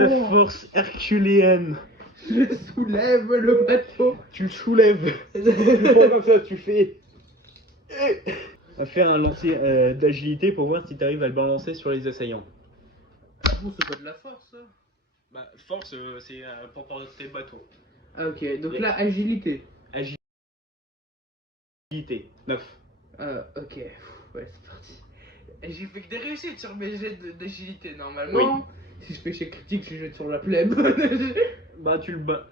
La force herculéenne. Je soulève le bateau. Tu le soulèves. Tu le prends comme ça, tu fais. On va faire un lancer d'agilité pour voir si tu arrives à le balancer sur les assaillants. Bon, c'est pas de la force, ça. Bah, force, c'est pour porter le bateau. Ah, ok. Donc là, agilité. Agilité, 9. Ok. Ouais, c'est parti. J'ai fait que des réussites sur mes jets d'agilité, normalement. Oui. Si je fais échec critique, je jette sur la plèbe. Bah, tu le bats.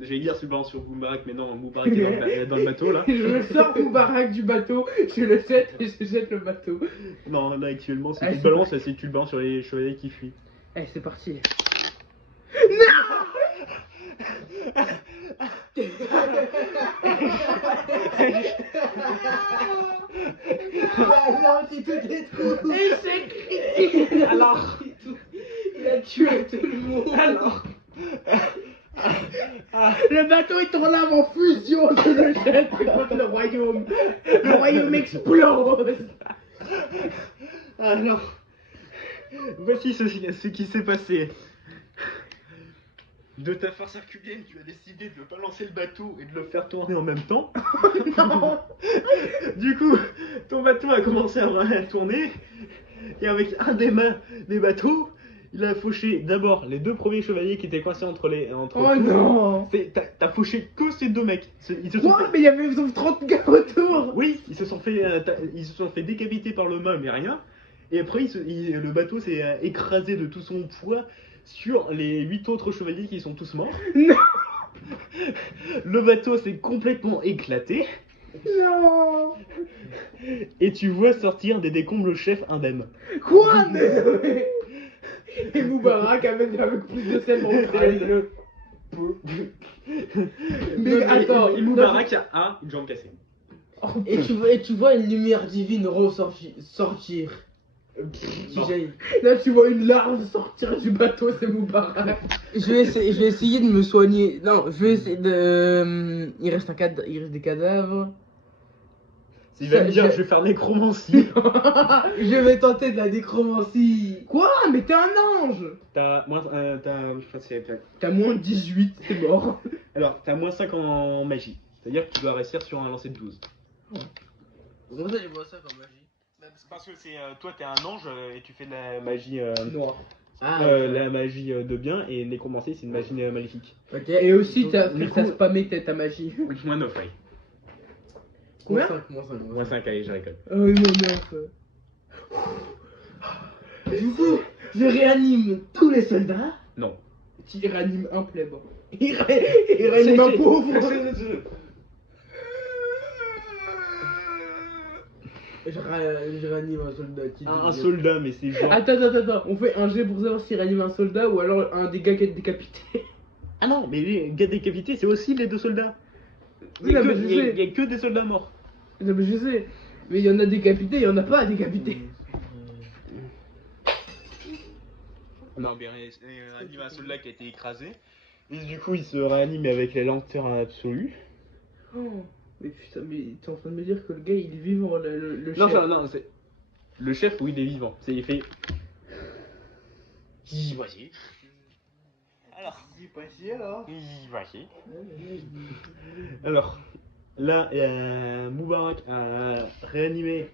J'allais dire, tu le balances sur Moubarak, mais non, Moubarak est dans le bateau là. Je sors Moubarak du bateut, je le jette et je jette le bateau. Non, là actuellement, si tu le balances, c'est tu le balances sur les chevaliers qui fuient. Allez, c'est parti. Non, c'est tout détruit. Échec critique. Alors, il a tué tout le monde. Alors, le bateau est en lave en fusion, je le jette contre le royaume. Le royaume explose. alors, voici ce qui s'est passé. De ta force herculéenne, tu as décidé de balancer le bateau et de le faire tourner en même temps. Non. Du coup, ton bateau a commencé à tourner. Et avec un des mains des bateaux, il a fauché d'abord les deux premiers chevaliers qui étaient coincés entre Oh tout. non. T'as fauché que ces deux mecs. Ils se sont Quoi? Mais il y avait 30 gars autour. Oui, ils se sont fait décapiter par le mât, mais rien. Et après, le bateau s'est écrasé de tout son poids sur les 8 autres chevaliers qui sont tous morts. Non. Le bateau s'est complètement éclaté. Non. Et tu vois sortir des décombres le chef indemne. Quoi? Mais... Et Moubarak avec plus de sel dans le Mais attends, et Moubarak a une jambe cassée. Et tu vois une lumière divine sortir. Là tu vois une larve sortir du bateau, c'est Moubarak. Je vais essayer de me soigner. Non, je vais essayer de. Il reste des cadavres. Il va me dire, je vais faire nécromancie. Je vais tenter de la nécromancie. Quoi? Mais t'es un ange. T'as T'as moins 18, c'est mort. Alors, t'as moins 5 en magie. C'est-à-dire que tu dois réussir sur un lancer de 12. Comment ça, j'ai vois ça comme magie? Parce que toi, t'es un ange et tu fais de la magie Noir. la magie de bien, et nécromancie, c'est une magie maléfique. Ok. Et aussi, t'as Du coup- spammé ta magie. Moins 9, ouais. Combien? Moins 5, allez, je récolte. Oh non, Du coup, je réanime tous les soldats. Non. Tu réanimes un plèbe. Il réanime un pauvre. Je réanime un soldat qui. Un soldat, mais c'est genre. Attends. On fait un jet pour savoir s'il réanime un soldat ou alors un des gars qui est décapité. Ah non, mais les gars décapités, c'est aussi les deux soldats. Oui, non, mais je sais. Il y a que des soldats morts. Non, mais je sais. Mais il y en a décapité, il y en a pas à décapiter. Non, mais il réanime un soldat qui a été écrasé. Et du coup, il se réanime avec la lenteur absolue. Oh. Mais putain, mais t'es en train de me dire que le gars il est vivant, le Non, chef. non, c'est. Le chef, oui, il est vivant. Il fait. Voici. Alors. Voici alors. Voici. Alors, là, Moubarak a réanimé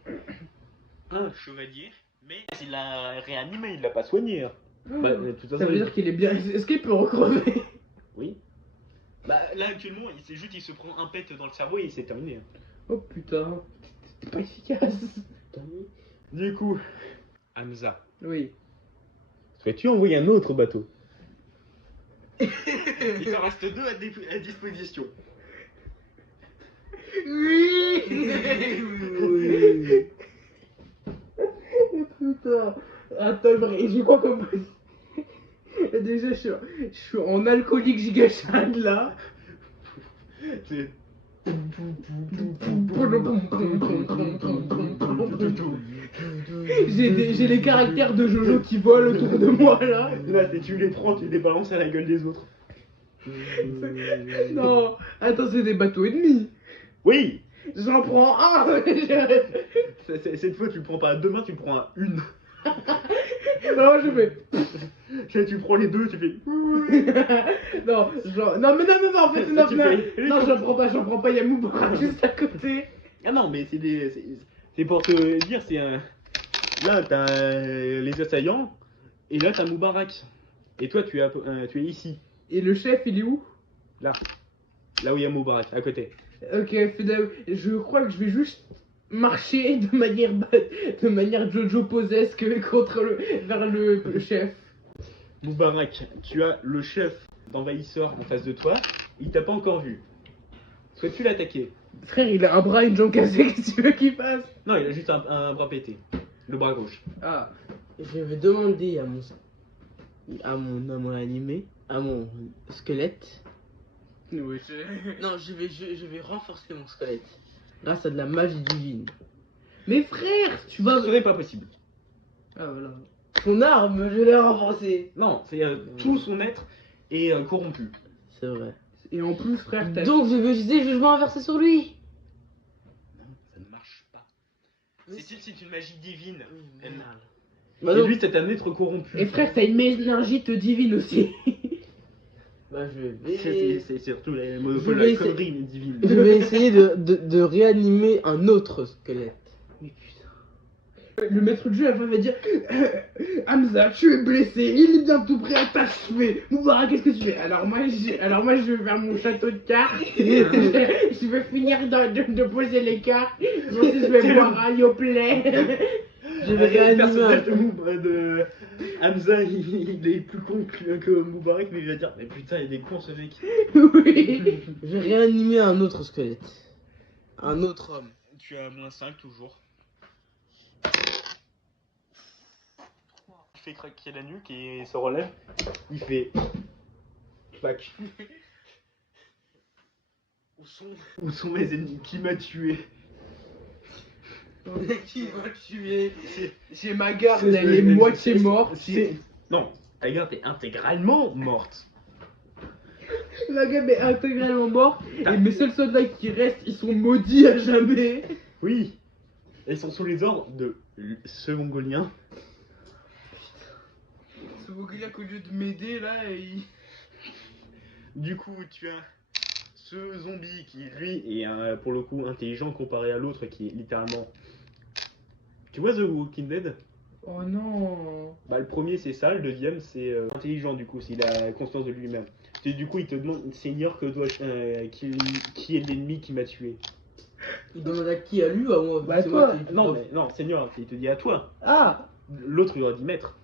un chevalier, mais il l'a réanimé, il l'a pas soigné. Hein. Bah, de toute Ça façon, veut dire qu'il est bien. Est-ce qu'il peut recrever? Oui. Bah, là, actuellement, il se prend un pet dans le cerveau et c'est terminé. Hein. Oh putain, t'es pas efficace. Du coup, Hamza, Oui. souhaites-tu envoyer un autre bateau? Il t'en reste 2 à disposition. Oui. Putain. Attends, j'ai quoi comme. Déjà, je suis en alcoolique gigachad là. C'est. J'ai les caractères de Jojo qui volent autour de moi là. Là, tu les prends, tu les balances à la gueule des autres. Non, attends, c'est des bateaux ennemis. Oui. J'en prends un. Cette fois, tu le prends pas à 2 mains, tu le prends à 1. Non, je fais. Tu prends les deux, tu fais. Non, genre, non, mais non, en fait, non, Tu non, fais- non, j'en prends pas, il y a Moubarak juste à côté. Ah non, mais c'est pour te dire, c'est un. Là, t'as les assaillants, et là, t'as Moubarak. Et toi, tu es ici, Et le chef, il est où? là où il y a Moubarak, à côté. Ok, Fedao, je crois que je vais juste marcher de manière Jojo Posesque vers le chef. Moubarak, tu as le chef d'envahisseur en face de toi, il t'a pas encore vu. Souhaites-tu l'attaquer? Frère, il a un bras et une jambe cassée, qu'est-ce que tu veux qu'il fasse? Non, il a juste un bras pété. Le bras gauche. Ah, Je vais demander à mon animé, à mon squelette. oui, Non, je vais renforcer mon squelette grâce à de la magie divine. Mais frère, tu vas... Ce n'est pas possible. Ah, voilà. Son arme, je l'ai renforcée. Non, c'est tout son être est corrompu. C'est vrai. Et en plus, frère, t'as... Donc je vais utiliser le jugement inversé sur lui. Non, ça ne marche pas. C'est une magie divine. Bah Et donc, lui, c'est un être corrompu. Et frère, t'as une énergie te divine aussi. bah je vais... C'est surtout les Je monopoles de vais la essayer- connerie, mais divine. Je vais essayer de réanimer un autre squelette. Mais putain. Le maître de jeu, elle va dire Hamza, tu es blessé, il est bientôt prêt à t'achever. Moubarak, qu'est-ce que tu fais? Alors moi, je vais vers mon château de cartes. Je vais finir de poser les cartes. Ensuite, je vais boire un yoplait. Je vais Le réanimer personnage un... de Hamza, il est plus con que Moubarak, mais il va dire mais putain, il est con ce mec. Oui. Je vais réanimer un autre squelette. Un autre homme. Tu as -5 toujours. Il fait craquer la nuque et il se relève. Il fait. Clac. Où sont mes ennemis? Qui m'a tué? Qui va tuer? J'ai ma garde, elle est moitié morte. Non, ta garde est intégralement morte. Ma garde est intégralement morte. Et mes seuls soldats qui restent, ils sont maudits à jamais. Oui. Ils sont sous les ordres de ce Mongolien. Ce Mongolien qu'au lieu de m'aider là, il... Du coup, tu as ce zombie qui, lui, est pour le coup intelligent comparé à l'autre qui est littéralement. Tu vois The Walking Dead? Oh non. Bah, le premier c'est ça, le deuxième c'est intelligent du coup, s'il a conscience de lui-même. Et du coup, il te demande, Seigneur, qui est l'ennemi qui m'a tué? Il demande à qui? À lui ou à moi? Bah, C'est toi. moi qui- Non, mais non, Seigneur, il te dit à toi. Ah. L'autre, il aurait dit maître.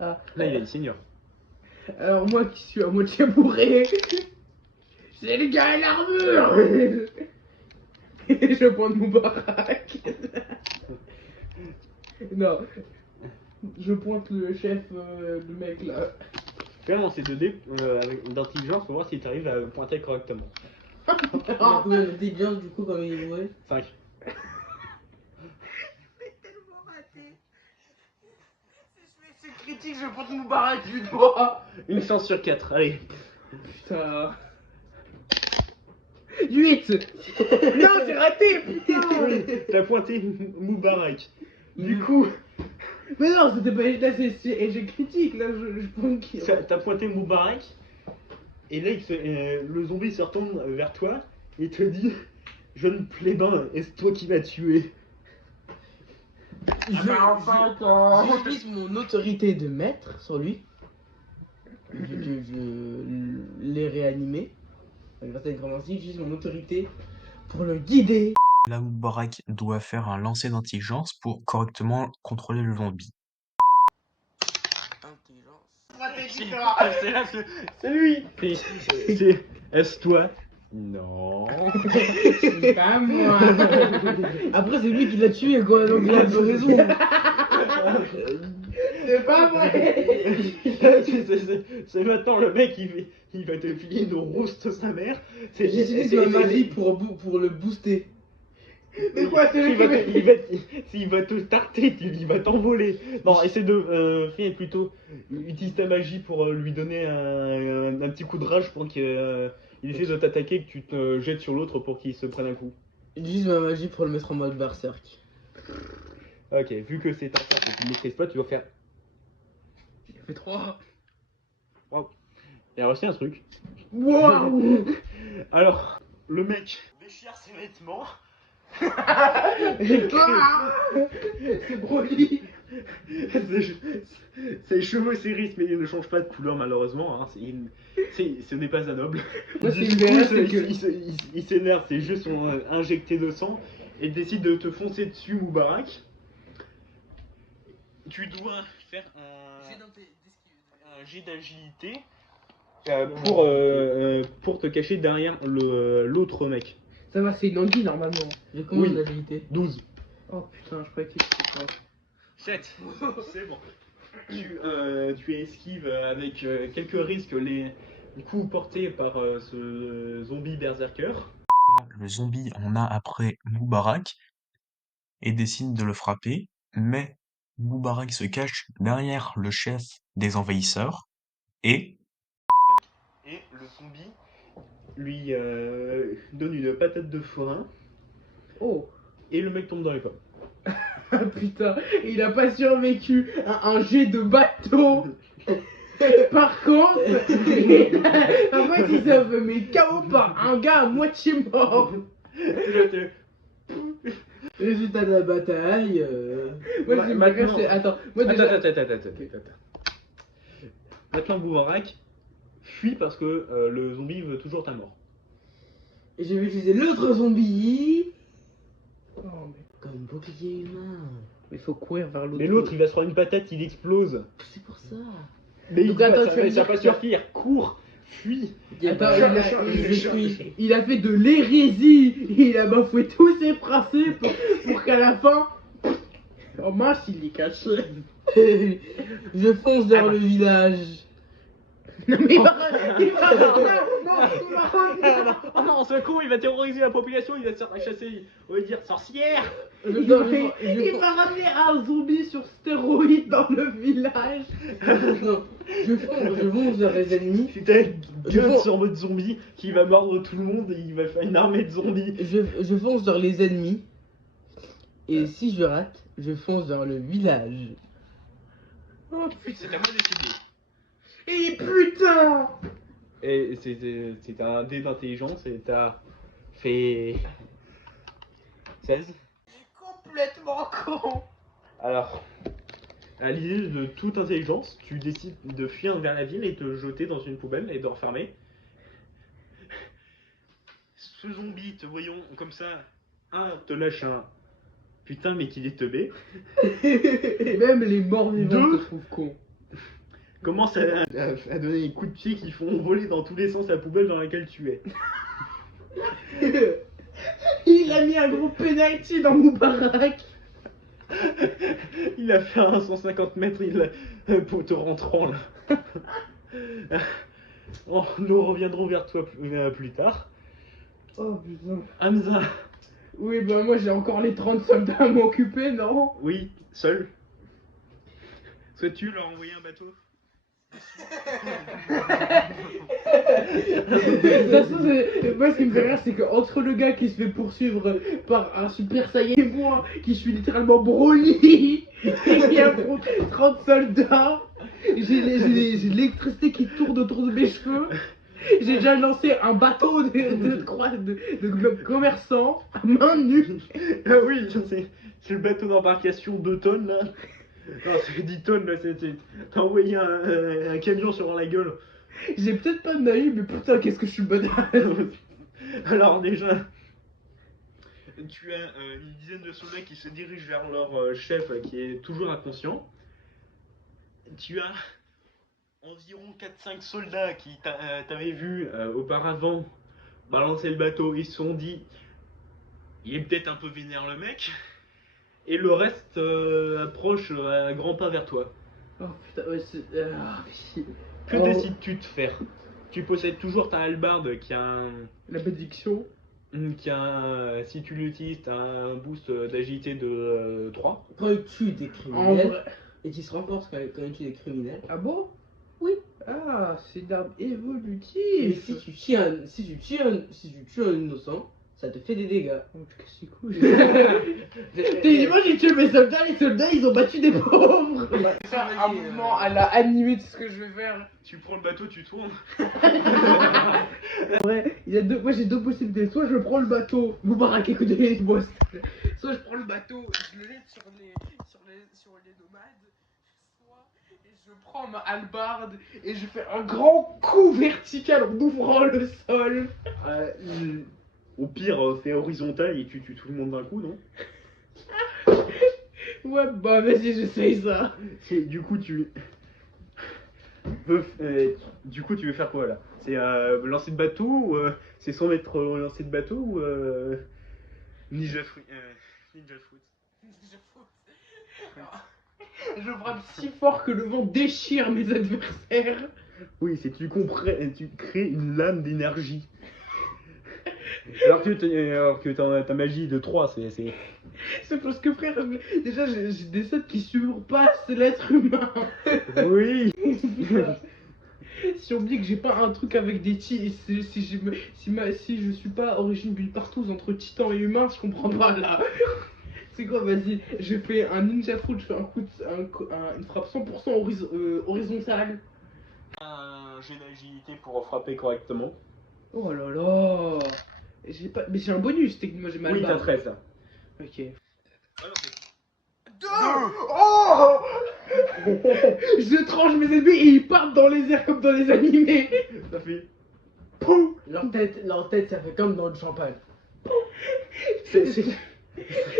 Ah. Là, il a dit Seigneur. Alors moi qui suis à moitié bourré, c'est le gars à l'armure. Et je pointe mon baraque. Non. Je pointe le chef, le mec là. Vraiment, c'est 2 dés d'intelligence pour voir si tu arrives à pointer correctement. Il a combien d'intelligence du coup comme il est bourré? 5. Tellement raté. Si je fais cette critique, je pointe mon baraque du doigt. Une chance sur 4, allez. Putain. 8. Non, j'ai raté, putain. Oui, t'as pointé Moubarak. Du coup, Mais non, c'était pas... Là, j'ai critique, là, je pointe qui... t'as pointé Moubarak. Et là, le zombie se retourne vers toi et te dit jeune plébin, est-ce toi qui m'as tué? J'utilise mon autorité de maître sur lui. Je l'ai réanimé. Grâce à une information, j'utilise mon autorité pour le guider. Là, Moubarak doit faire un lancer d'intelligence pour correctement contrôler le zombie. Intelligence. C'est lui. C'est est-ce toi? Non. C'est pas moi. Après, c'est lui qui l'a tué, quoi, donc il a de raison. C'est pas vrai. C'est maintenant le mec il va te filer une rouste sa mère. J'utilise ma magie pour le booster. Mais quoi, c'est il le va, il va te tarter, il va t'envoler. Non, essaie de faire plutôt. Utilise ta magie pour lui donner un petit coup de rage pour qu'il essaie de t'attaquer, que tu te jettes sur l'autre pour qu'il se prenne un coup. J'utilise ma magie pour le mettre en mode berserk. Ok, vu que c'est un sort que tu ne maîtrises pas, tu dois faire. J'ai fait 3. Il a reçu un truc. Waouh. Alors, le mec déchire ses vêtements. C'est Broly. Ses cheveux s'hérissent, mais il ne change pas de couleur malheureusement. Hein. Ce n'est pas un noble. Moi, Du c'est une coup, BS, c'est que... il s'énerve, ses yeux sont injectés de sang et décide de te foncer dessus, Moubarak. Tu dois faire un jet d'agilité pour te cacher derrière l'autre mec. Ça va, c'est une anguille normalement. J'ai combien Oui. d'agilité? 12. Oh putain, je croyais que c'était pas. 7. C'est bon. Tu esquives avec quelques risques les coups portés par ce zombie berserker. Le zombie en a après Moubarak et décide de le frapper, mais Moubarak se cache derrière le chef des envahisseurs et Et le zombie lui donne une patate de forain Oh. et le mec tombe dans les pommes. Ah putain, il a pas survécu à un jet de bateau. Par contre, en fait, il s'est fait mais KO par un gars à moitié mort. résultat de la bataille. Moi, Ma- j'ai maintenant- c'est... Attends, moi déjà... Attends. Maintenant, Moubarak fuit parce que le zombie veut toujours ta mort. Et je vais utiliser l'autre zombie Oh, mais... comme bouclier humain. Il faut courir vers l'autre. Mais l'autre, il va se prendre une patate, il explose. C'est pour ça. Mais Donc, attends, tu vas me ça dire va pas que- suffire. Cours, fuis. Attends, Je il a fait de l'hérésie. Il a bafoué tous ses principes pour qu'à la fin... Oh mince, il est caché. Je fonce vers le village. Non mais il va... Non, Oh non, ce con, il va terroriser la population, il va se faire chasser. On va dire sorcière. Il va ramener un zombie sur stéroïdes dans le village. Non, je fonce vers les ennemis. Putain, Je gueule fonce- sur votre zombie qui va mordre tout le monde et il va faire une armée de zombies. Je fonce vers les ennemis. Et si je rate, je fonce vers le village. Oh putain. C'est à moi de décider. Et putain. Et c'est un dé d'intelligence et t'as fait 16. Complètement con. Alors, à l'idée de toute intelligence, tu décides de fuir vers la ville et te jeter dans une poubelle et de refermer. Ce zombie, te voyant comme ça, te lâche un putain mais qu'il est teubé. Et même les morts vivants Deux. te trouvent con. Commence à donner des coups de pied qui font voler dans tous les sens la poubelle dans laquelle tu es. Il a mis un gros penalty dans mon baraque. Il a fait un 150 mètres pour te rentrant là. Oh, nous reviendrons vers toi plus tard. Oh putain. Hamza, Oui, bah moi j'ai encore les 30 soldats à m'occuper, non? oui, seul. Souhaites-tu leur envoyer un bateau? De toute façon, moi ce qui me fait rire, c'est qu'entre le gars qui se fait poursuivre par un super saiyan et moi, qui suis littéralement Broly, et qui affronte 30 soldats, j'ai l'électricité qui tourne autour de mes cheveux. J'ai déjà lancé un bateau de commerçants à main nue. Ah oui, c'est le bateau d'embarcation 2 tonnes là. Non, c'est 10 tonnes là, t'as envoyé un camion sur la gueule. J'ai peut-être pas de naïf, mais putain, qu'est-ce que je suis badass. Alors déjà, tu as une dizaine de soldats qui se dirigent vers leur chef qui est toujours inconscient. Tu as environ 4-5 soldats qui t'avaient vu auparavant balancer le bateau. Ils se sont dit, il est peut-être un peu vénère le mec. Et le reste approche à grands pas vers toi. Oh putain, ouais, c'est. Que Oh. décides-tu de faire? Tu possèdes toujours ta hallebarde qui a un... La bénédiction. Si tu l'utilises, t'as un boost d'agilité de 3. Quand il tue des En criminels, vrai. et qui se renforce quand il tue des criminels. Ah bon? Oui. Ah, c'est une arme Et évolutive. si tu tues un innocent, ça te fait des dégâts. C'est cool. Moi j'ai tué mes soldats, les soldats ils ont battu des pauvres. Faire un mouvement à la animé de ce que je vais faire. Tu prends le bateau, tu tournes. Ouais, moi j'ai deux possibilités. Soit je prends le bateau, Moubarak écoutez les boss. Soit je prends le bateau, je le laisse sur les nomades. Soit je prends ma hallebarde et je fais un grand coup vertical en ouvrant le sol. Au pire, c'est horizontal et tu tues tout le monde d'un coup, non? Ouais, bah vas-y, j'essaye ça. Du coup, tu veux faire quoi là? C'est lancer de bateau ou c'est 100 mètres lancer de bateau ou ninja fruit? Je frappe si fort que le vent déchire mes adversaires. Oui, tu crées une lame d'énergie. Alors que ta magie de 3, c'est... C'est parce que frère, déjà j'ai des sets qui surpassent l'être humain. Oui. Si on me dit que j'ai pas un truc avec des si je suis pas origine bulle partout entre titan et humain, je comprends pas là. C'est quoi, vas-y, je fais un ninja fruit, je fais une frappe 100% horizontale. Un jet d'agilité pour frapper correctement. Oh là là. Mais j'ai un bonus, techniquement j'ai mal. Oui, t'as 13 là. Ok. Oh. Je tranche mes ennemis et ils partent dans les airs comme dans les animés. Ça fait... Poum. Leur tête, ça fait comme dans le champagne.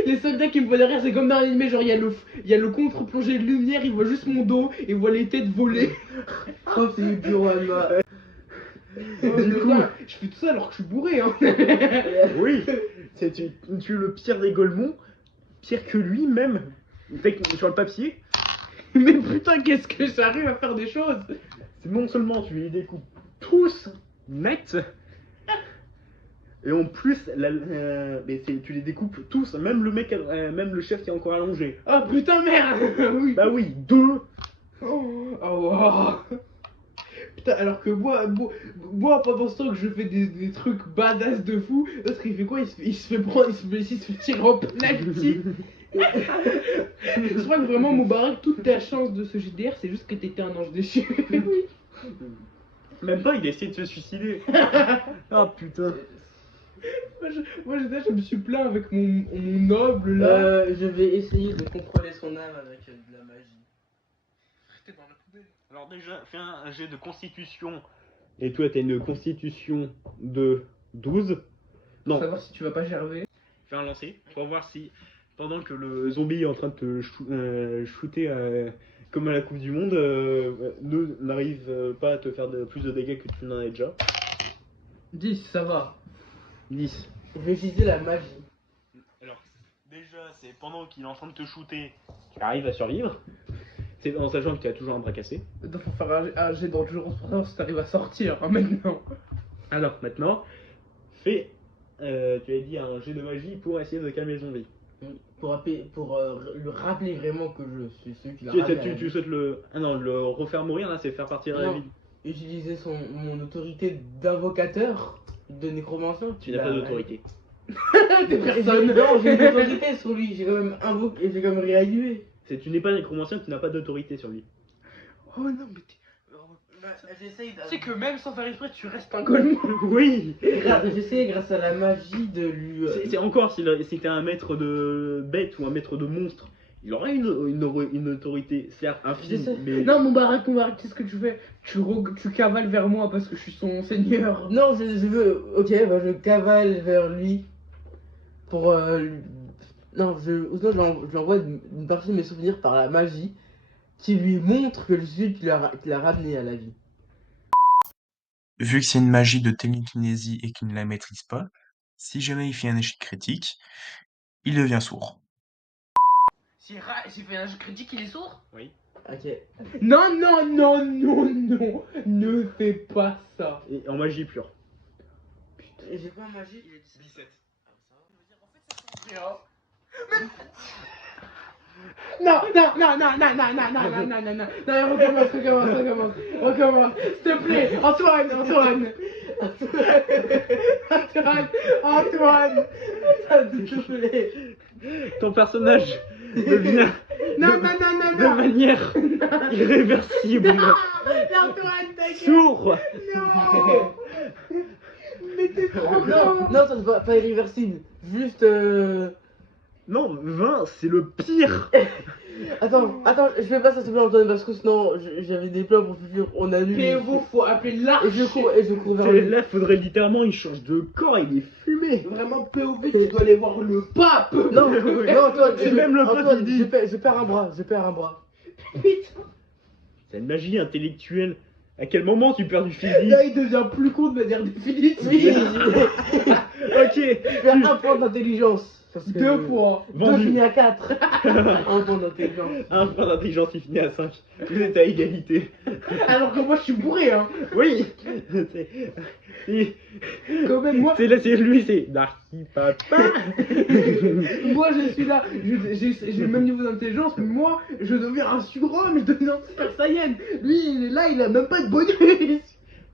Les soldats qui me voient derrière, c'est comme dans l'animé, genre il y a le contre-plongée de lumière, ils voient juste mon dos et ils voient les têtes voler. Oh, c'est du piranha. Du coup, je fais tout ça alors que je suis bourré, hein. Oui, tu es le pire des Golemons, pire que lui-même. Fait que sur le papier, Mais putain, qu'est-ce que j'arrive à faire des choses. c'est non seulement tu les découpes tous net, et en plus, tu les découpes tous, même le mec, même le chef qui est encore allongé. Oh putain, merde. Oui. Bah oui, deux. Oh wow. Putain, alors que moi, pendant ce temps que je fais des trucs badass de fou, l'autre il fait quoi? Il se fait prendre, il se fait tirer en penalty. Je crois que vraiment, Moubarak, toute ta chance de ce JDR, c'est juste que t'étais un ange déchu. Même pas, il a essayé de se suicider. Ah putain. Moi, je me suis plaint avec mon noble là. Je vais essayer de contrôler son âme avec de la magie. T'es dans la poubelle. Alors déjà, fais un jet de constitution. Et toi, t'as une constitution de 12. Pour Non, savoir si tu vas pas gerber. fais un lancer pour voir si, pendant que le zombie est en train de te shooter comme à la Coupe du Monde, n'arrive pas à te faire plus de dégâts que tu n'en as déjà. 10, ça va. 10. Je vais utiliser la magie. Alors, déjà, c'est pendant qu'il est en train de te shooter, tu arrives à survivre. C'est en sachant que tu as toujours un bras cassé. Donc faut faire un jet d'endurance pour savoir si t'arrives à sortir, hein, maintenant. Alors, maintenant, fais, tu avais dit un jet de magie pour essayer de calmer le zombie. Pour lui rappeler vraiment que je suis celui qui l'a ramené. Tu souhaites le... Ah non, le refaire mourir, là, c'est faire partir la Non. vie. Utiliser mon autorité d'invocateur de nécromancien. Tu n'as pas d'autorité. T'es personne. Non, j'ai une autorité sur lui, j'ai quand même invoqué et j'ai quand même réanimé. Tu n'es pas nécromancien, tu n'as pas d'autorité sur lui. Oh non, mais J'essaye tu sais que même sans faire exprès, tu restes un golemon. Oui. J'essaie grâce à la magie de lui. C'est encore, si t'es un maître de bête ou un maître de monstre, il aurait une autorité, certes infime, mais... Non, Moubarak, qu'est-ce que tu fais? Tu cavales vers moi parce que je suis son seigneur. Non, je veux. Ok, bah je cavale vers lui. Pour. Non, je lui envoie une partie de mes souvenirs par la magie qui lui montre que je suis celui qui l'a ramené à la vie. Vu que c'est une magie de télékinésie et qu'il ne la maîtrise pas, si jamais il fait un échec critique, il devient sourd. J'ai fait un jeu critique, il est sourd? Oui. Ok. Non, ne fais pas ça. Et en magie pure. J'ai pas magie, il est 17. Non, recommence, s'il te plaît, Antoine. Antoine, S'il te plaît. Ton personnage devient non, non, non, non, de non, manière irréversible Antoine, ta gueule, sourd. non, mais t'es trop Non, con. non, ça ne va pas irréversible. Juste. Non, 20, c'est le pire. Attends, je fais pas ça s'il te plaît, Antoine, parce que sinon j'avais des plans pour le futur. On annule. PO, faut appeler l'arche. Et je cours vers lui. Là, faudrait littéralement, il change de corps, il est fumé. Vraiment, POV, tu dois aller voir le pape. Non, non, Antoine, Et même le pote, Antoine, il dit- je perds un bras. Putain. C'est une magie intellectuelle. À quel moment tu perds du physique? Là, il devient plus con de manière définitive. Oui, Ok. je perds un point d'intelligence. Parce que 2 points. 2 Vendu. finit à 4. Un point d'intelligence. Un point d'intelligence, il finit à 5. Vous êtes à égalité. Alors que moi, je suis bourré, hein. Oui. Quand même, moi, C'est lui, c'est Darky Papa. moi, je suis là. J'ai le même niveau d'intelligence, mais moi, je deviens un surhomme, je deviens un super saiyan. Lui, il est là, il a même pas de bonus.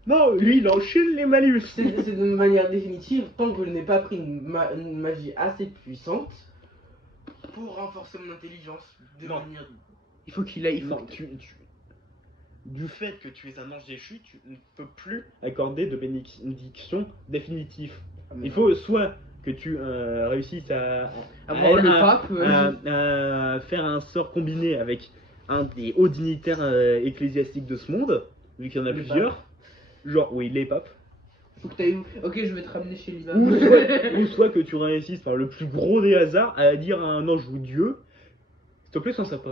Non, lui, il enchaîne les malus. C'est de manière définitive, tant que je n'ai pas pris une magie assez puissante pour renforcer mon intelligence de Non. manière. Il faut qu'il aille. Non, du fait que tu es un ange déchu, tu ne peux plus accorder de bénédiction définitive. Il faut soit que tu réussisses À voir le pape. à faire un sort combiné avec un des hauts dignitaires ecclésiastiques de ce monde, vu qu'il y en a Le plusieurs. Genre, oui, les papes. Faut que t'ailles où? Ok, je vais te ramener chez l'imam. Ou soit que tu réussisses par le plus gros des hasards à dire à un ange ou Dieu, s'il te plaît, sois sympa.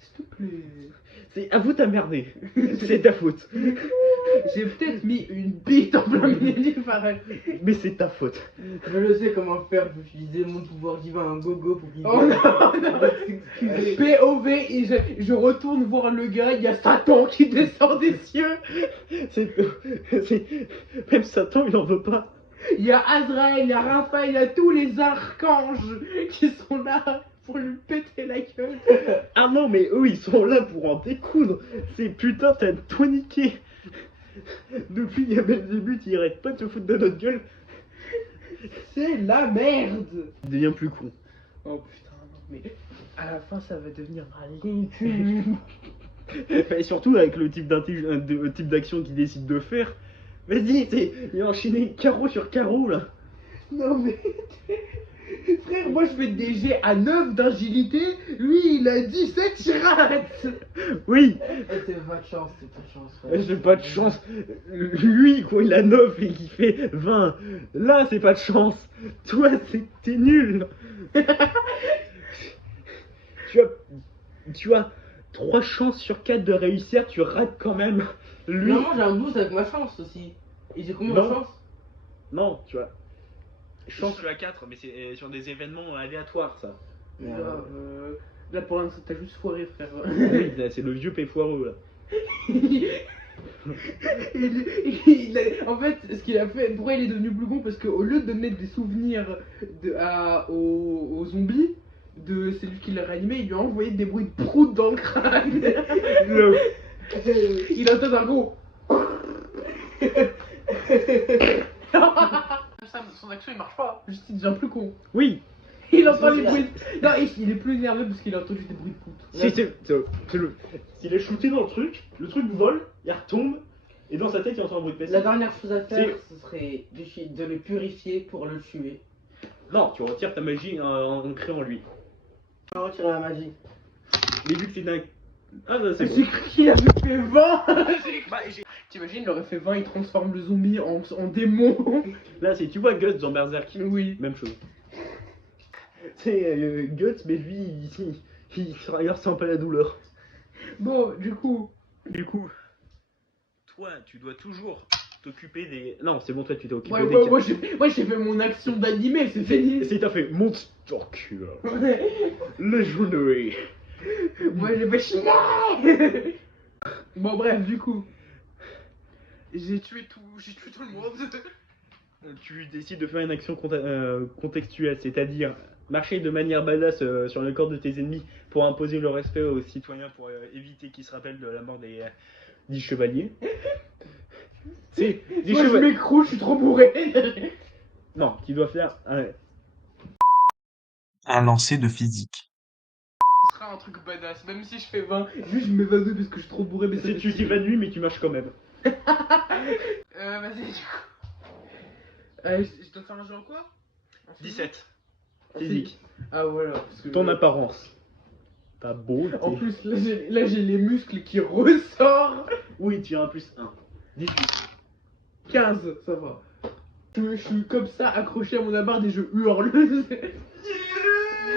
S'il te plaît. C'est à vous t'as merdé. C'est ta faute. J'ai peut-être mis une bite en plein milieu du pareil. Mais c'est ta faute. Je le sais comment faire pour utiliser mon pouvoir divin, un gogo pour qu'il. Oh non, non. Excusez. POV et je retourne voir le gars, il y a Satan qui descend des cieux. Même Satan, il en veut pas. Il y a Azraël, il y a Raphaël, il y a tous les archanges qui sont là pour lui péter la gueule. Ah non, mais eux, ils sont là pour en découdre. C'est putain, t'as tout niqué. Depuis le début, tu arrêtes pas de te foutre de notre gueule. C'est la merde. Il devient plus con. Oh putain, non, mais à la fin ça va devenir ridicule. Et surtout avec le type type d'action qu'il décide de faire. Vas-y, il a enchaîné carreau sur carreau là. Non mais frère, moi je fais des jets à 9 d'agilité, lui il a 17, il rate. Oui, C'est pas de chance, c'est pas de chance. j'ai pas de chance. Lui, quoi, il a 9 et il fait 20. Là, c'est pas de chance. Toi, t'es nul. tu as 3 chances sur 4 de réussir, tu rates quand même. Lui, Non, moi j'ai un boost avec ma chance aussi. Et j'ai combien Non. de chance? non, tu vois. Chance sur la 4, mais c'est sur des événements aléatoires, ça. Là pour l'instant t'as juste foiré frère. Oui, là, c'est le vieux P foireux, là. En fait, ce qu'il a fait, pourquoi il est devenu plus con? Parce qu'au lieu de donner des souvenirs aux zombies, c'est lui qui l'a réanimé, il lui a envoyé des bruits de prout dans le crâne. Le- Il entend un gros. Son action il marche pas, juste il devient plus con. Oui, Il entend les bruits de... Non, il est plus énervé parce qu'il a entendu des bruits de prout. s'il est shooté dans le truc vole, il retombe, et dans sa tête, il entend un bruit de PC. La dernière chose à faire, C'est- ce serait de le purifier pour le tuer. Non, tu retires ta magie en créant lui. On va retirer la magie. Mais vu que c'est d'un... Ah, bah, c'est J'ai bon. cru qu'il avait fait 20. T'imagines, il aurait fait 20, il transforme le zombie en démon. Là, tu vois Guts dans Berserk. Oui. Même chose. C'est Guts, mais lui, il ressent pas la douleur. Bon, du coup, Toi, tu dois toujours t'occuper des... Non, c'est bon, toi, tu t'es occupé ouais, des... ouais, moi j'ai fait mon action d'animé, c'est fini. C'est t'as fait Monster Killer. Legendary. Moi j'ai fait chier. Bon, bref, du coup, j'ai tué tout le monde. Tu décides de faire une action contextuelle, c'est-à-dire marcher de manière badass sur le corps de tes ennemis pour imposer le respect aux citoyens, pour éviter qu'ils se rappellent de la mort des 10 chevaliers. C'est des Moi je cheveux. m'écroule, je suis trop bourré. Non, tu dois faire Un lancer de physique. Ce sera un truc badass, même si je fais 20, juste je m'évanouis parce que je suis trop bourré, mais c'est tu t'évanouis mais tu marches quand même. Vas-y, du coup. Je dois te faire un jeu en quoi? 17. En Physique. Ah voilà, parce que... Ton apparence. Ta beauté. En plus, là j'ai les muscles qui ressortent. Oui, tu as un plus 1. 18. 15, ça va. Je suis comme ça, accroché à mon abarde et je hurle.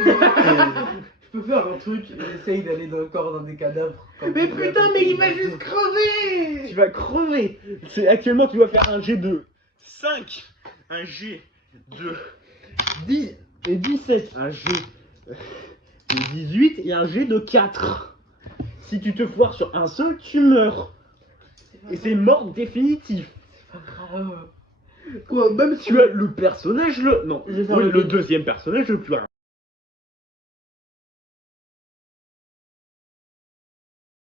Je peux faire un truc, j'essaye d'aller dans le corps d'un des cadavres. Mais putain, mais il va juste crever. Tu vas crever. Actuellement, tu dois faire un G de 5, un G de 10 et 17, un G de 18 et un G de 4. Si tu te foires sur un seul, tu meurs. Et c'est mort définitif. C'est pas grave. Quoi, même si Tu as le personnage, non, Je vais faire oui, le le deux. deuxième personnage le plus